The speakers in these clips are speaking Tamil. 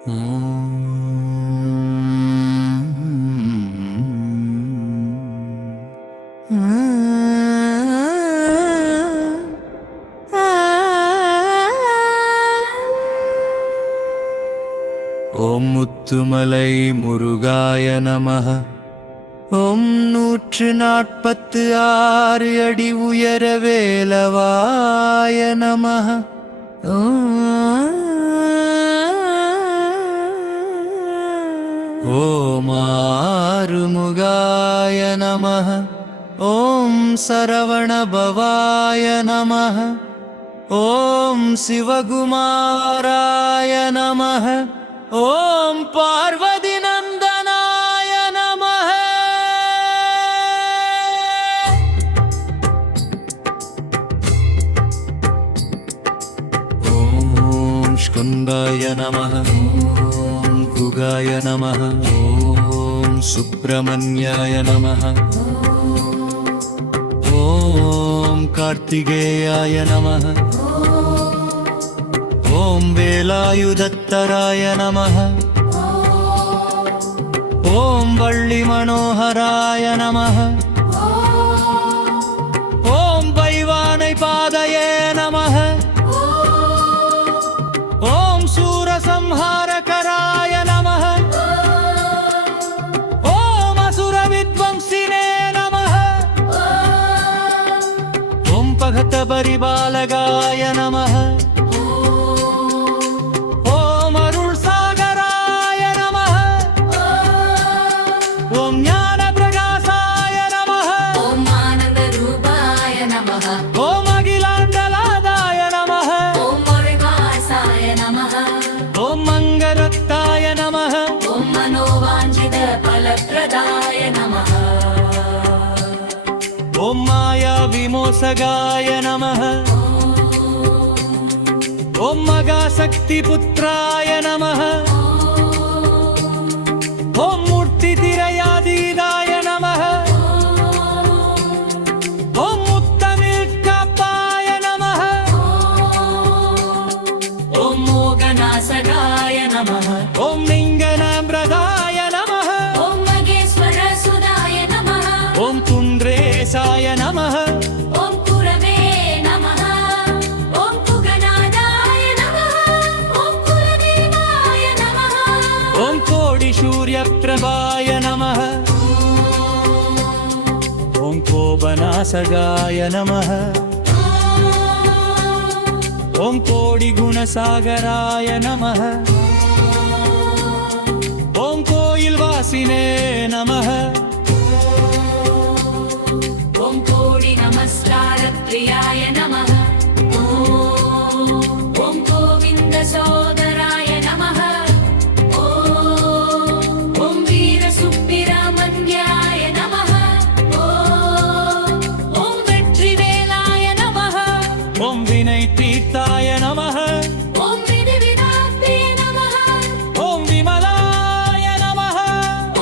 ஓம் முத்துமலை முருகாய நமः. ஓம் 146 அடி உயர வேலவாய நமः. ஓம் ஆறுமுகாய நமः. ஓம் சரவணபவாய நமः. ஓம் சிவகுமாராய நமः. ஓம் பார்வதி நந்தனாய நமः. ஓம் ஸ்கந்தாய நமः. ஓம் குகாய நமः. ஓம் சுப்பிரமணியாய நமः. ஓம் கார்த்திகேயாய நமः. ஓம் வேலாயுதத்தராய நமः. ஓம் வள்ளி மனோகராய நமः. ஓம் பைவானை பாதயே நமः. ஓம் சூரசம்ஹாரகராய நமः. ஓம் அசுர வித்வம்சினே நமः. ஓம் பகத பரிபாலகாய நமः. ஓம் மாயா விமோசகாய நமः. ஓம் மகாசக்தி புத்ராய நமः. ஓம் மூர்த்தி திரயாதீதாய நமः. ஓம் முத்தமிழ் காப்பாய நமः. ஓம் மோகநாசகாய நமः. ஓம் லிங்கநாம்பிரதாய நமः. ஓம் மகேஸ்வர சுதாய நமः. ஓம் குன்றேசாய நமः. ஓம் குரவே நமः. ஓம் குகநாதாய நமः. ஓம் குலதேவாய நமः. ஓம் கோடி சூரிய பிரபாய நமः. ஓம் கோபநாசகாய நமः. ஓம் கோடி குணசாகராய நமः. ஓம் கோயில் வாசினே நமः. ஓம் கோடி நமஸ்கார பிரியாய நமः. ஓம் கோவிந்த சோதராய நமः. ஓம் வீர சுப்பிரமணியாய நமः. ஓம் வெற்றிவேலாய நமः. ஓம் வினை தீர்த்தாய நமः. ஓம் விதிவிதாத்ரே நமः. ஓம் விமலாய நமः.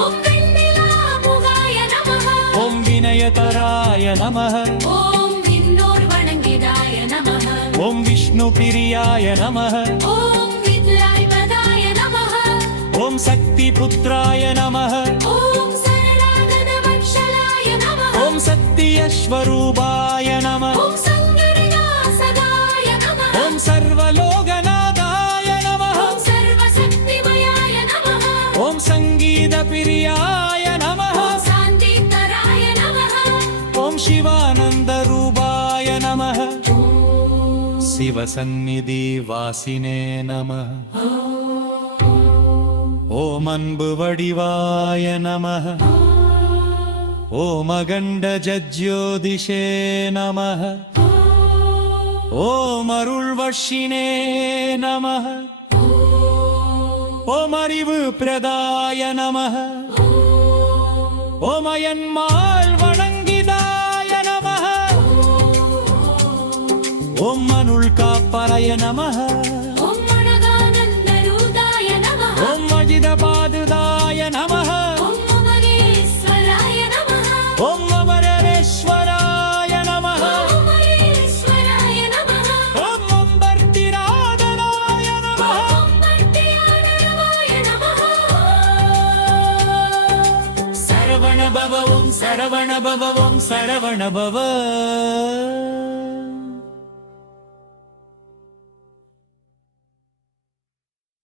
ஓம் வெண்ணிலாமுகாய நமः. ஓம் வினயதராய நமः. ஓம் விண்ணோர் வணங்கிதாய நமः. ஓம் விஷ்ணு பிரியாய நமः. ஓம் வித்யாய்பதாய நமः. ஓம் சக்தி புத்ராய நமः. ஓம் சரணாகத வத்சலாய நமः. ஓம் சத்தியஸ்வரூபாய நமः. ஓம் சங்கரநாசகாய நமः. ஓம் சர்வலோகநாதாய நமः. ஓம் சர்வசக்திமயாய நமः. ஓம் சங்கீத பிரியாய நமः. ஓம் சாந்திதராய நமः. ஓம் சிவானந்த ரூபாய நமः. சிவசந்நிதி வாசினே நமः. ஓம் அன்பு வடிவாய நமः. ஓம் அகண்ட ஜஜ்யோதிஷே நமः. ஓம் அருள் வர்ஷினே நமः. ஓம் அறிவு பிரதாய நமः. ஓம் அயன்மாள் வணங்கிதாய நமः. ஓம் மனுள் காப்பராய நமः. ஓம் மனகானந்தரூதாய நமः. ஓம் மஜிதபாதுதாய நமः. ஓம் மகேஸ்வராய நமः. ஓம் அமரேஸ்வராய நமः. ஓம் மகேஸ்வராய நமः. ஓம் அம்பர்த்திராதனாய நமः. ஓம் பட்டியான நமः. சரவண பவ ஓம் சரவண பவ ஓம் சரவண பவ